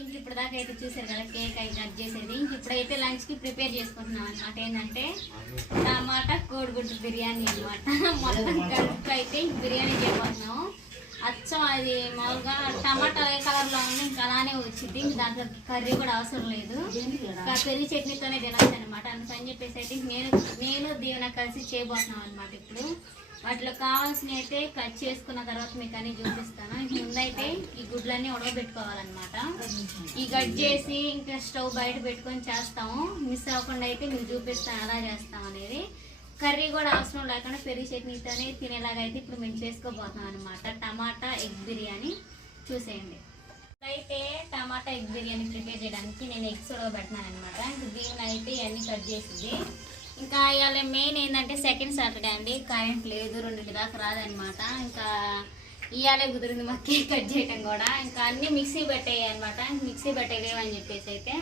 ఇంక ఇప్పుడు దాకా అయితే చూసారు కదా కేక్ అయితే కట్ చేసేది. ఇంక ఇప్పుడైతే లంచ్కి ప్రిపేర్ చేసుకుంటున్నాం అనమాట ఏంటంటే టమాటా కోడిగుడ్డు బిర్యానీ అనమాట మొత్తం కడుపు అయితే ఇంక బిర్యానీ చేయబోతున్నాం. అచ్చం అది మామూలుగా టమాటా ఏ కలర్లో ఉంది ఇంకా అలానే వచ్చింది. ఇంక దాంట్లో కర్రీ కూడా అవసరం లేదు. ఇంకా పెరుగు చట్నీతోనే తినచ్చు అనమాట అందుకని చెప్పేసి అయితే నేను నేను దీవెన కలిసి చేయబోతున్నాం అనమాట ఇప్పుడు. అట్లా కావాల్సినవి అయితే కట్ చేసుకున్న తర్వాత మీకు అన్ని చూపిస్తాను. ఇంక ముందైతే ఈ గుడ్లన్నీ ఉడకబెట్టుకోవాలన్నమాట. ఈ కట్ చేసి ఇంకా స్టవ్ బయట పెట్టుకొని చేస్తాము. మిస్ అవ్వకుండా అయితే మీకు చూపిస్తాను ఎలా చేస్తాం అనేది. కర్రీ కూడా అవసరం లేకుండా పెరుగు చట్నీతోనే తినేలాగా అయితే ఇప్పుడు మేము చేసుకోబోతున్నాం అనమాట టమాటా ఎగ్ బిర్యానీ చూసేయండి. అయితే టమాటా ఎగ్ బిర్యానీ ప్రిపేర్ చేయడానికి నేను ఎగ్స్ ఉడవబెట్టినాను అనమాట ఇంకా దీవెన అయితే ఇవన్నీ కట్ చేసింది. ఇంకా ఇవాళ మెయిన్ ఏంటంటే సెకండ్ సాటర్డే అండి. కరెంట్ లేదు రెండింటి దాకా రాదనమాట ఇంకా ఇవాళే కుదిరింది మాకు కేక్ కట్ చేయటం కూడా. ఇంకా అన్ని మిక్సీ పెట్టేయి అనమాట మిక్సీ పెట్టలేవని చెప్పేసి అయితే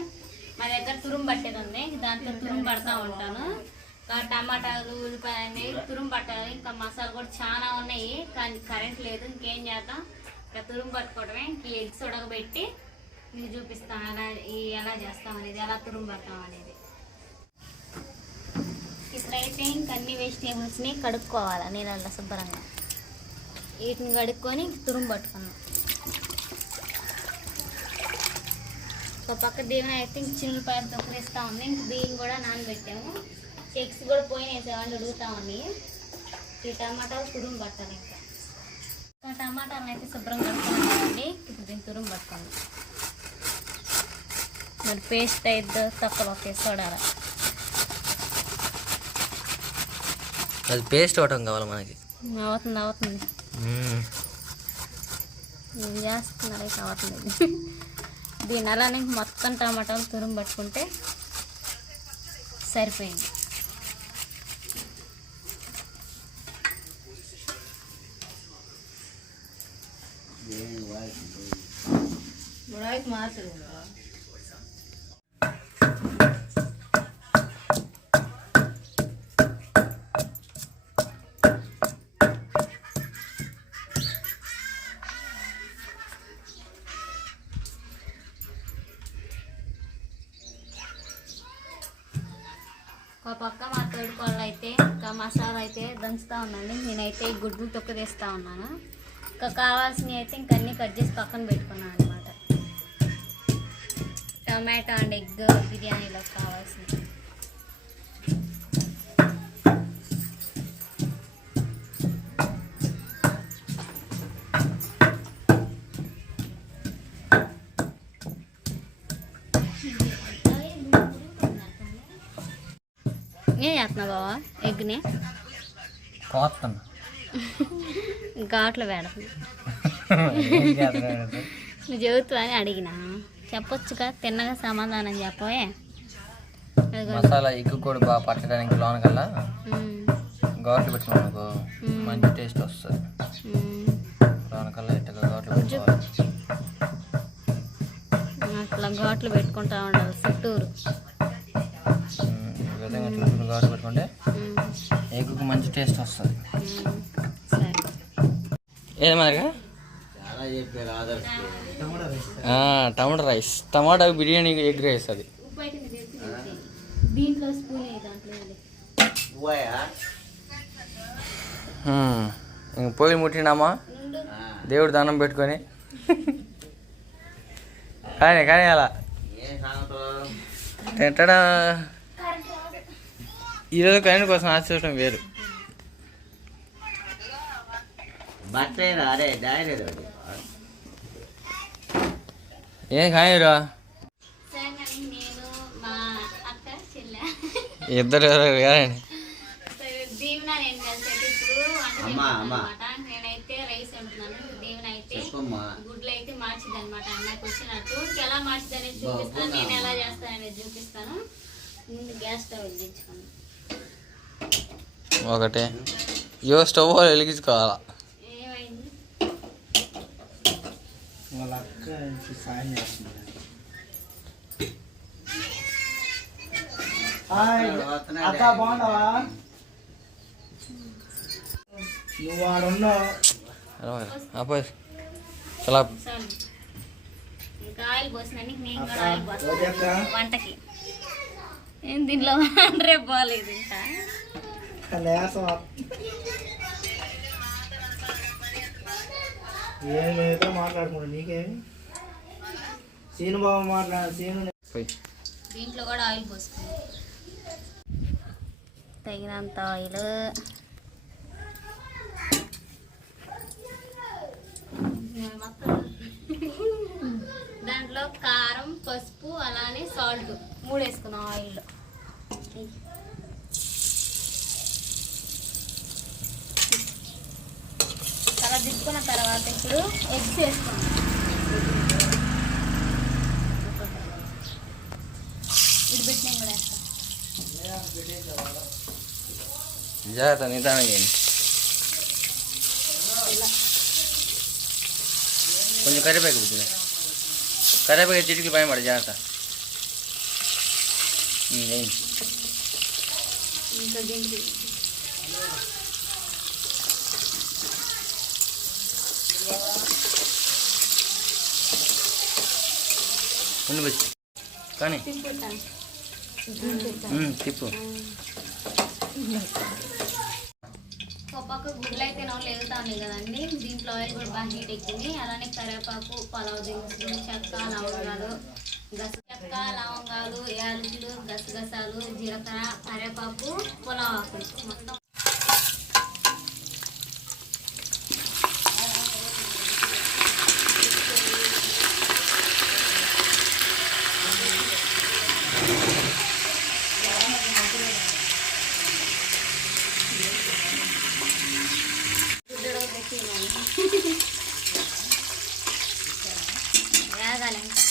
మా దగ్గర తురుము పట్టేది ఉంది. దాంట్లో తురుము పడతా ఉంటాను. ఇంకా టమాటాలు ఉల్లిపాయలు తురుము పట్టాలి. ఇంకా మసాలా కూడా చాలా ఉన్నాయి. కానీ కరెంట్ లేదు. ఇంకేం చేద్దాం? ఇంకా తురుము పట్టుకోవడమే ఇంక ఎగ్స్ ఉడకబెట్టి మీకు చూపిస్తాం ఎలా ఎలా చేస్తాం అనేది ఎలా తురుము పడతాం అనేది. ఇప్పుడైతే ఇంక అన్ని వెజిటేబుల్స్ని కడుక్కోవాలి నీళ్ళల్లో శుభ్రంగా. వీటిని కడుక్కొని తురుము పట్టుకున్నాం ఒక పక్క దీవెన అయితే ఇంక చిన్నపాయలు తొక్కరిస్తూ ఉంది. ఇంక బియ్యం కూడా నానబెట్టాము. ఎగ్స్ కూడా పోయిన వేసేవాళ్ళు అడుగుతా ఉన్నాయి ఈ టమాటాలు తురుము పట్టాలి ఇంకా. టమాటాలను అయితే శుభ్రంగా కడుక్కోండి ఇప్పుడు దీన్ని తురుము పట్టుకోండి మరి పేస్ట్ అయితే తక్కువ ఒకే సోడారా అది పేస్ట్ అవటం కావాలి మనకి. అవుతుంది అవుతుంది. ఏం చేస్తున్నారు అయితే అవుతుంది దీని అలానే మొత్తం టమాటాలు తురుము పట్టుకుంటే సరిపోయింది. ఒక పక్క మా తోడుకోళ్ళు అయితే ఇంకా మసాలా అయితే దంచుతూ ఉందండి నేనైతే ఈ గుడ్లు తొక్క తీస్తూ ఉన్నాను. ఇంకా కావాల్సినవి అయితే ఇంక అన్నీ కట్ చేసి పక్కన పెట్టుకున్నాను అనమాట టమాటో అండ్ ఎగ్ బిర్యానీలో కావాల్సినవి. ఏం చేస్తున్నావు బావా? ఎగ్ని? కోస్తున్నా ఘాట్లు పెడుతుంది? నువ్వు చెబుతూ అని అడిగినా. చెప్పొచ్చుగా తిన్నగా సమాధానం చెప్పవే. మసాలా ఎగ్గు కూడా బాగా పట్టడానికి లోనకల్లా ఉమ్, ఘాట్లు పెట్టినాం అనుకో మంచి టేస్ట్ వస్తుంది. ఉమ్. లోనకల్లా ఇట్టగా ఘాట్లు పెట్టుకోవాలి. అట్లా ఘాట్లు పెట్టుకుంటా ఉండాలి చుట్టూరు. విధంగా ఇట్లా ఘాట్లు పెట్టుకుంటే ఎగ్గుకు మంచి టేస్ట్ వస్తుంది. ఏది మరిగా tomato rice. Tomato biryani egg rice అది. పొయ్యి ముట్టినామా. దేవుడు దండం పెట్టుకొని. కానీ కానీ అలా. తింటడా ఈరోజు కరెంట్ కోసం ఆశ చూడటం వేరు ఏం చెల్లె. ఇద్దరు కాదండి. నేనైతే రైస్ దీవెన అయితే గుడ్లు అయితే అనమాట అన్నకు వచ్చినట్టు. ఎలా అనేది చూపిస్తాను. నేను ఎలా చేస్తాను అనేది చూపిస్తాను. ముందు గ్యాస్ స్టవ్ వెలిగించుకోండి ఒకటి. యో స్టవ్ వెలిగించుకోవాలా? అక్క బాగున్నావా? నువ్వు చాలా. వంటకి. ఏం దీనిలో రేపు బాగాలేదు ఇంకా లేసం ఏం లేదో మాట్లాడుకుంటా. నీకేమి? సీను బాబు మాట్లాడు సీను దీంట్లో కూడా ఆయిల్ పోసుకుందాం. తగినంత ఆయిల్. దాంట్లో కారం పసుపు అలానే సాల్ట్. మూడు వేసుకున్నాం ఆయిల్ అలా దిక్కున్న తర్వాత ఇప్పుడు ఎగ్స్ వేసుకున్నాం ఇది పెట్టినా కూడా వేస్తాం జాగ్రత్త నిదానం చేయండి కొంచెం కరివేపాకు పుట్టింది కరివేపాకు చిటికి పైన పడి జాగ్రత్త ఉమ్, వేయండి ఇంకా ఉండి కానీ. తిప్పు. పక్క గుడ్లు అయితే నవ్వులు వెళ్తా ఉన్నాయి కదండి. దీంట్లో ఆయిల్ కూడా బాగా హీట్ ఎక్కింది. అలానే కరివేపాకు పలావ్ దినుసులు చెక్క లవంగాలు గస చెక్క లవంగాలు యాలకులు గసగసాలు జీలకర్ర కరివేపాకు పులావ్ ఆకులు. మొత్తం గుడ్డలో పెట్టి వేగాలి ఇంకా.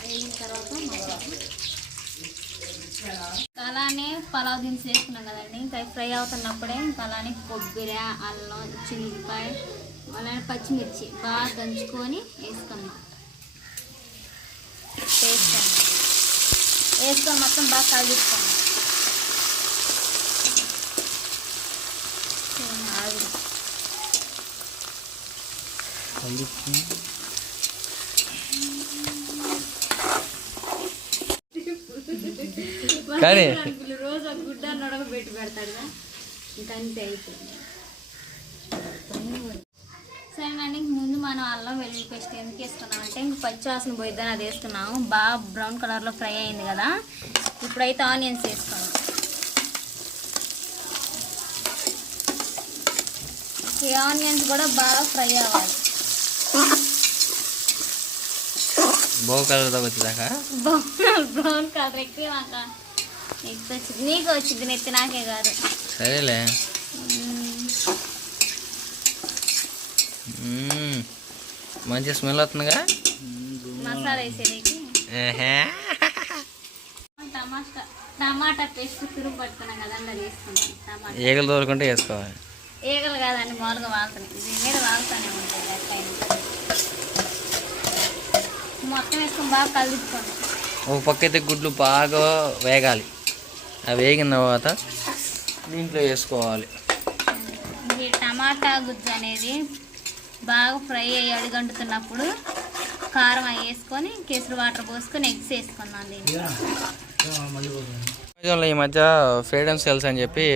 వేగిన తర్వాత మొత్తం అలానే పలావ్ దినుసు వేసుకున్నాం కదండి ఇంకా ఫ్రై అవుతున్నప్పుడే ఇంకా అలానే కొబ్బరి అల్లం చిల్లిపాయ అలానే పచ్చిమిర్చి బాగా దంచుకొని వేసుకున్నాం వేసుకున్నాం వేసుకొని మొత్తం బాగా ఆవిరి. కానీ రోజు గుడ్డ నడక పెట్టి పెడతాడుగా. ఇంకా అంతే అయిపోయింది సరేనండి ముందు మనం అల్లం వెల్లుల్లి పేస్ట్ ఎందుకు వేసుకున్నాం అంటే ఇంక పచ్చి వాసన పోయిద్దని అది వేసుకున్నాము. బాగా బ్రౌన్ కలర్లో ఫ్రై అయింది కదా. ఇప్పుడైతే ఆనియన్స్ వేసుకున్నాం. ఈ ఆనియన్స్ కూడా బాగా ఫ్రై అవ్వాలి. కలర్ బ్రౌన్ బ్రౌన్ కలర్ ఎక్కువ మాకు ఎక్కువ వచ్చింది నీకు వచ్చింది నెత్తి నాకే కాదు. సరేలే మ్మ్. మ్మ్. మంచి స్మెల్ వస్తుందిగా? మసాలా. టమాటా టమాటా పేస్ట్ పట్టుకున్నాం టమాటా. ఈగలు తోలుకుంటే వేసుకోవాలి. ఈగలు కాదండి మామూలుగా వాళ్తున్నాయి దీని మీద వాళ్తానే ఉంటుంది లెక్క మొత్తం వేసుకొని బాగా కలుపుకోండి. ఒక పక్క అయితే గుడ్లు బాగా వేగాలి. అవి వేగిన తర్వాత దీంట్లో వేసుకోవాలి. టమాటా గుజ్జు అనేది బాగా ఫ్రై అయ్యి అడుగంటుతున్నప్పుడు కారం అవి వేసుకొని కేసరి వాటర్ పోసుకొని ఎగ్స్ వేసుకున్నాం దీన్ని. ఈ మధ్య ఫ్రీడమ్ సేల్స్ అని చెప్పి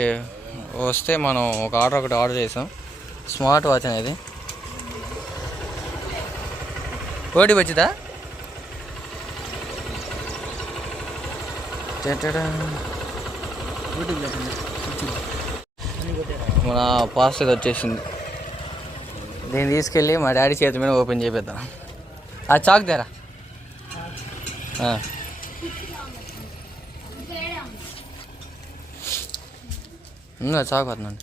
వస్తే మనం ఒక ఆర్డర్ ఒకటి ఆర్డర్ చేసాం. స్మార్ట్ వాచ్ అనేది. ఓడి వచ్చిందా. మన పాస్ వచ్చేసింది. దీన్ని తీసుకెళ్ళి మా డాడీ చేతి మీద ఓపెన్ చేపిద్దాం. ఆ చాక్ దేరా చాక్ ఉందా వస్తున్నాను.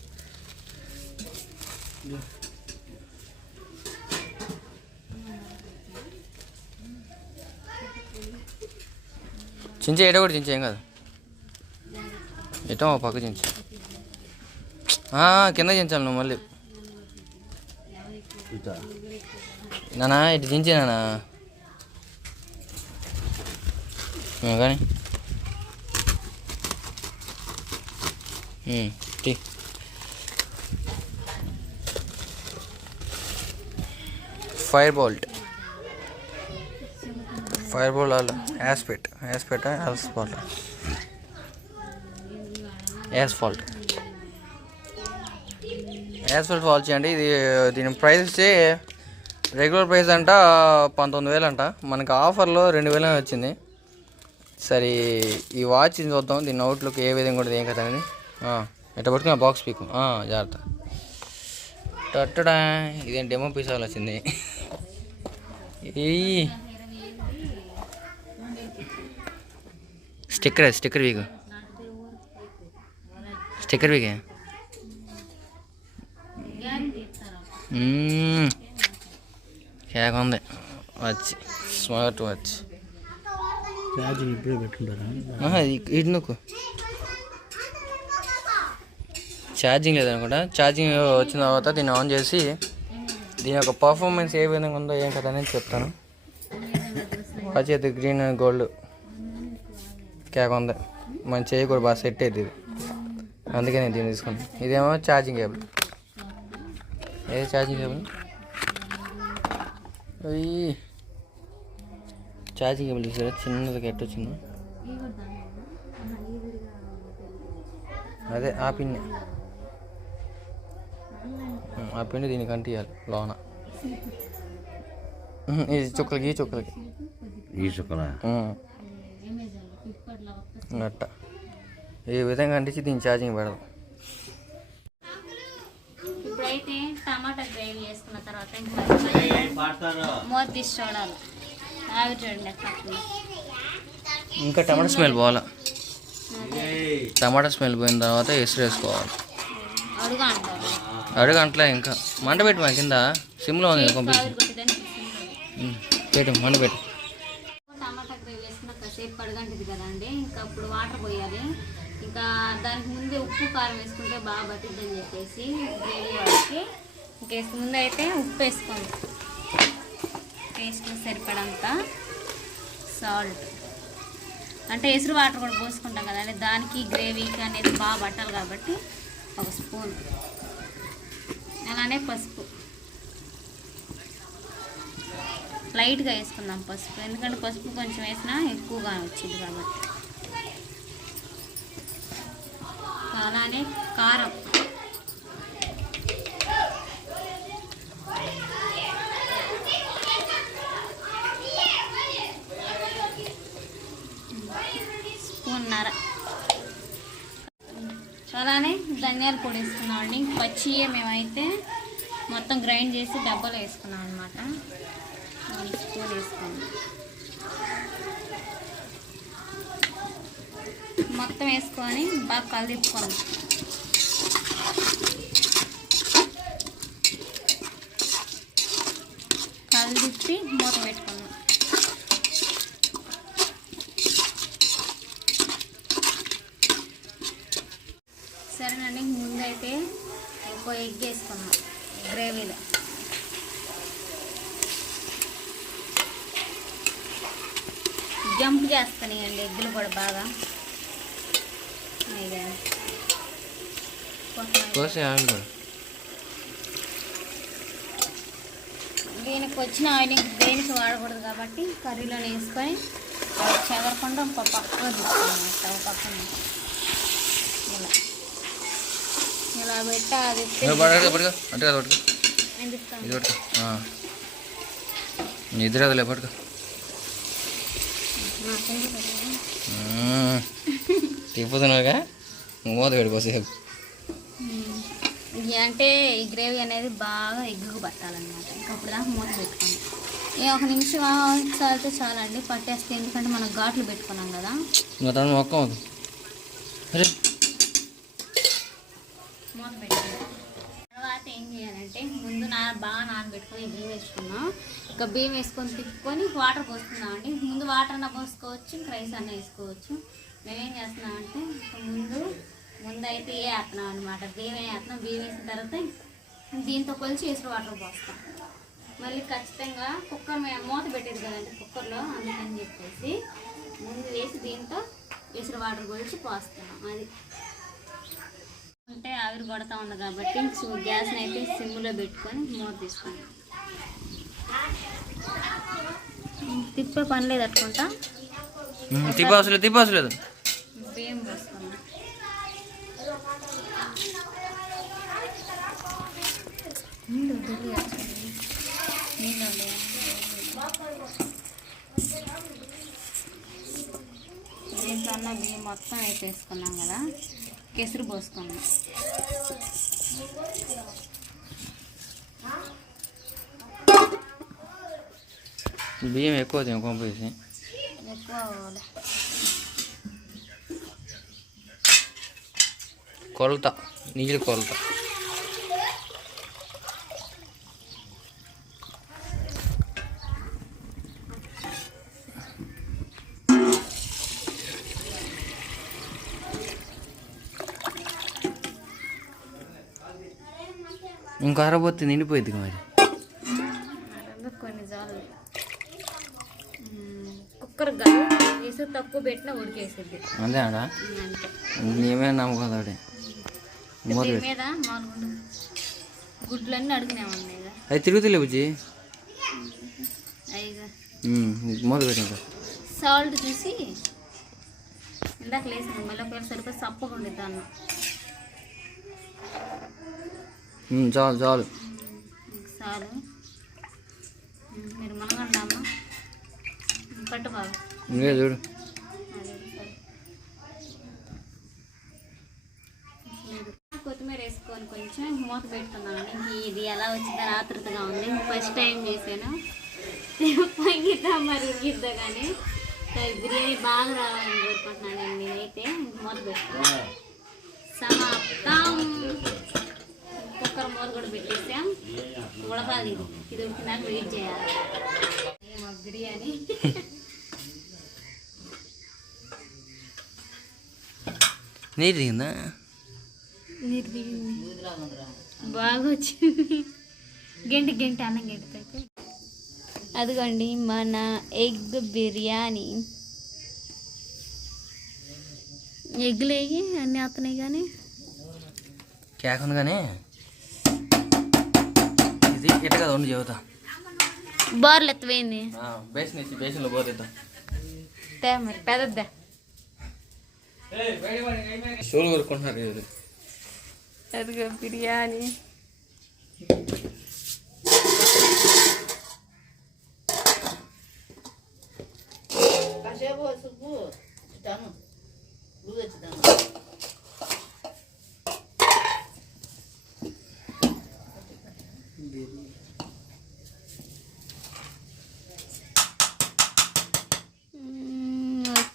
చించే ఏడ కూడా చించే ఏం కాదు. ఎటో పక్క చించే. కింద చించాలి నువ్వు మళ్ళీ. నానా ఇటు చించే నానా. మేము కానీ. Um, fire bolt. Fire bolt వాళ్ళు యాస్పెట్. యాస్పెట్ యాస్ఫాల్ట్ యాస్ఫాల్ట్ యాస్ఫల్ట్ ఫాల్ చేయండి. ఇది దీని ప్రైస్ వచ్చి రెగ్యులర్ ప్రైస్ అంట పంతొమ్మిది వేలు అంట మనకి ఆఫర్లో రెండు వేలు వచ్చింది. సరే ఈ వాచ్ చూద్దాం. దీని అవుట్లుక్ ఏ విధంగా ఉంటుంది ఏం కదా ఎట్ట ఎట్లా బాక్స్ పీకు జాగ్రత్త. టట్టడా ఇదేం డెమో పీస్ వాళ్ళు వచ్చింది. ఈ స్టిక్కర్ స్టిక్కర్ వీగు స్టిక్కర్ వీకే కేక్ ఉంది. Watch smart watch. ఛార్జింగ్ ఇప్పుడే పెట్టుకుంటారా? ఇటు నొక్కు ఛార్జింగ్ లేదనుకుంటా. ఛార్జింగ్ వచ్చిన తర్వాత దీన్ని ఆన్ చేసి దీని యొక్క పర్ఫార్మెన్స్ ఏ విధంగా ఉందో ఏం కదా అనేది చెప్తాను. వాచ్ అయితే గ్రీన్ అండ్ గోల్డ్ కేక్ ఉంది. మన చేయి కూడా బాగా సెట్ అవుతుంది ఇది. అందుకే నేను దీన్ని తీసుకున్నాను ఇదేమో ఛార్జింగ్ కేబుల్. ఏది ఛార్జింగ్ కేబుల్ అయ్యి ఛార్జింగ్ కేబుల్ చూసారా చిన్నది గట్టి వచ్చింది. అదే ఆ పిన్ ఆ పిన్ దీనికి అంటియాలి లోన. ఇది చుక్కలకి ఈ చుక్కలకి. ఈ చుక్కలా? అట్ట. ఈ విధంగా అంటించి దీని ఛార్జింగ్ పెడదాం. ఇప్పుడైతే టమాటా గ్రేవీ చేసుకున్న తర్వాత ఇంకా మూత తీసి చూడాలి ఆవి చూడండి. ఇంకా టమాటా స్మెల్ పోవాలా? టమాటా స్మెల్ పోయిన తర్వాత ఎసురు వేసుకోవాలి. అడుగు అంటలే ఇంకా. మంట పెట్టు మా కింద సిమ్లో ఉంది చూసుకుంటారు. పెట్టు మంట పెట్టు. టమాటా గ్రేవీ వేసుకున్న కాసేపు కడగంటిది కదండి. ఇంకా అప్పుడు వాటర్ పోయాలి. ఇంకా దానికి ముందే ఉప్పు కారం వేసుకుంటే బాగా పట్టిద్దని చెప్పేసి గ్రేవీ వాడికి ఇంకేసి ముందు అయితే ఉప్పు వేసుకోండి. టేస్ట్ సరిపడంత సాల్ట్. అంటే ఎసురు వాటర్ కూడా పోసుకుంటాం కదండి దానికి గ్రేవీకి అనేది బాగా పట్టాలి కాబట్టి ఒక స్పూన్. అలానే పసుపు. లైట్గా వేసుకుందాం పసుపు ఎందుకంటే పసుపు కొంచెం వేసినా ఎక్కువగా వచ్చింది కాబట్టి. అలానే కారం. అలానే ధనియాల పొడి వేసుకున్నామండి పచ్చియే మేమైతే మొత్తం గ్రైండ్ చేసి డబ్బాలో వేసుకున్నాం అనమాట వన్ స్పూన్ వేసుకోండి మొత్తం వేసుకొని బాగా కలిదిప్పుకోండి కలిదిప్పి మూత పెట్టుకున్నాం సరేనండి ముందైతే ఒక ఎగ్ వేసుకున్నాం గ్రేవీలో. జంప్ చేస్తున్నాయండి ఎగ్గులు కూడా బాగా. దీనికి వచ్చిన ఆయిల్ ఇంక దేనికి వాడకూడదు కాబట్టి కర్రీలో వేసుకొని అది చెదరకుండా ఒక పక్కన తీసుకోవాలి స్టవ్ పక్కన. పెట్టి అది అంటే కదా పట్టుకో ఇది పట్టుకో. నిద్ర అదిలే పట్టుకో. తిప్పుతున్నావుగా? మూత ఇది అంటే ఈ గ్రేవీ అనేది బాగా ఎగ్గుకు పట్టాలన్నమాట. ఇంకా అప్పుడు దాకా మూత పెట్టుకోండి. ఏ ఒక నిమిషం చాలితే చాలండి. పట్టేస్తే ఎందుకంటే మనం ఘాట్లు పెట్టుకున్నాం కదా. తను మొక్క మూత పెట్టాను తర్వాత ఏం చేయాలంటే ముందు నా బాగా నానబెట్టుకొని బియ్యం వేసుకున్నాం ఇంకా బియ్యం వేసుకొని తిప్పుకొని వాటర్ పోసుకుందామండి. ముందు వాటర్ అన్న పోసుకోవచ్చు ఇంకా రైస్ అన్న వేసుకోవచ్చు. మేమేం చేస్తున్నామంటే ముందు ముందు అయితే ఏ వేస్తున్నాం అనమాట బియ్యం వేస్తున్నాం. బియ్యం వేసిన తర్వాత దీంతో కొలిచి వేసిన వాటర్ పోస్తాం. మళ్ళీ ఖచ్చితంగా కుక్కర్ మూత పెట్టేది కదండి కుక్కర్లో అందుకని చెప్పేసి ముందు వేసి దీంతో వేసిన వాటర్ కొలిచి పోస్తున్నాం. అది అంటే ఆవిరి కొడతా ఉంది కాబట్టి గ్యాస్ని అయితే సిమ్లో పెట్టుకొని మూత తీసుకోండి. తిప్పే పని లేదు అట్టుకుంటా తిప్పి అవసరం లేదు తిప్పి అవసరం లేదు. బియ్యం పోసుకున్నా నీళ్ళు. నీళ్ళు. దీంట్లో బియ్యం మొత్తం వేసేసుకున్నాం కదా. కేసరి పోసుకున్నాం బియ్యం ఎక్కువ తిన పంపేసి ఎక్కువ అవ్వలే. కొలత నీళ్ళు కొలత ఇంకో అరబొత్తి నిండిపోయింది మరి. కొన్ని జాలు కుక్కర్ వేసి తక్కువ పెట్టినా ఉడికేసిద్ది. అంతే ఆడ? మేమే నమ్మకదాడే మీద గుడ్లన్నీ అడిగినా ఉన్నాయి కదా అది తిరుగుతులే బుజ్జి. మూత పెట్టిన సాల్ట్ చూసి ఇందాక లేసాను మళ్ళీ ఒకవేళ సరిపోయి సప్పగా ఉండిద్ది చాలు చాలు. చాలు. మీరు మనగండి అమ్మ. పట్టు బాబు ఇంకే చూడు. అదే సరే. లేదు. కొత్తిమీర వేసుకొని కొంచెం మూత పెట్టుకున్నాను. ఇది ఎలా వచ్చిందని ఆతృతగా ఉంది. ఫస్ట్ టైం చేశాను. పొంగిద్దా మరి ఉడికిద్దా కానీ? బిర్యానీ బాగా రావాలని కోరుకుంటున్నాను నేను నేనైతే. మూత పెట్టుకున్నాను. సమాప్తం. కుక్కర్ మూత కూడా పెట్టేసాం. ఉడకాలి ఇది ఉడికినాక వెయిట్ చేయాలి. బిర్యానీ నీరు దిగిందా? నీరు దిగింది. బాగా వచ్చింది గంట గంట అన్నం గంటతో అదిగోండి మన ఎగ్ బిర్యానీ. ఎగ్గులు అన్నీ వస్తున్నాయి కానీ. కేక్ ఉంది కానీ? ఇట్ట కదా ఉండి చెబుతా. బోర్లు ఎత్తపోయింది బేసిన్ ఇచ్చి బేసిన్లో పోతేద్దాం తే మరి పెద్దద్దా. షోలు కొనుక్కుంటున్నారు అదిగో బిర్యానీ. కాసేపు సుబ్బు ఇస్తాను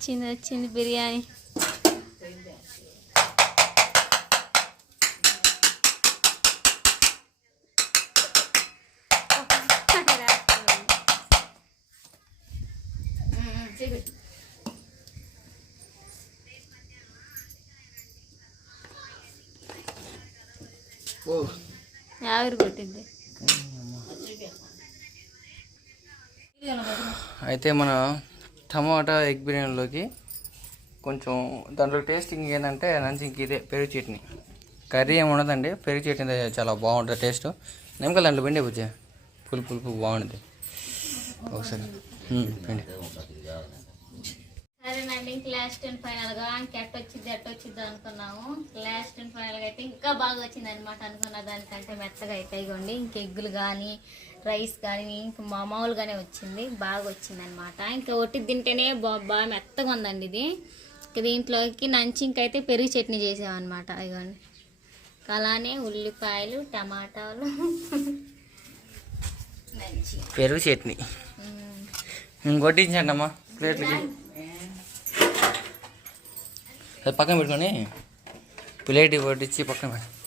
వచ్చింది వచ్చింది బిర్యానీ. ఆవిరి కొట్టింది. అయితే మన టమాటా ఎగ్ బిర్యానీలోకి కొంచెం దాంట్లో టేస్టింగ్ ఏంటంటే నంచి ఇదే పెరుగు చట్నీ. కర్రీ ఏమి ఉండదండి పెరుగు చట్నీ చాలా బాగుంటుంది టేస్ట్ నిమ్మకాయ దాంట్లో పిండి బుజ్జ. పులుపు పులుపు బాగుంటుంది. ఒకసారి. పిండి. సరేనండి ఇంక లాస్ట్ అండ్ ఫైనల్ ఇంకెట్ వచ్చింది ఎట్ వచ్చింది అనుకున్నాము. లాస్ట్ అండ్ ఫైనల్గా అయితే ఇంకా బాగా వచ్చింది అనమాట అనుకున్న దానికంటే మెత్తగా అయితే ఇగోండి. ఇంక ఎగ్గులు కానీ రైస్ కానీ ఇంక మామూలుగానే వచ్చింది. బాగా వచ్చింది అనమాట ఇంకా ఒట్టి తింటేనే బా బాగా మెత్తగా ఉందండి ఇది. ఇంక దీంట్లోకి నంచి ఇంకైతే పెరుగు చట్నీ చేసామన్నమాట. ఇగోండి అలానే ఉల్లిపాయలు టమాటాలు. పెరుగు చట్నీ. ఇంకొట్టించండి అమ్మా ప్లేట్లకి. అది పక్కన పెట్టుకొని ప్లేట్ కొట్టించి పక్కన పెట్టు.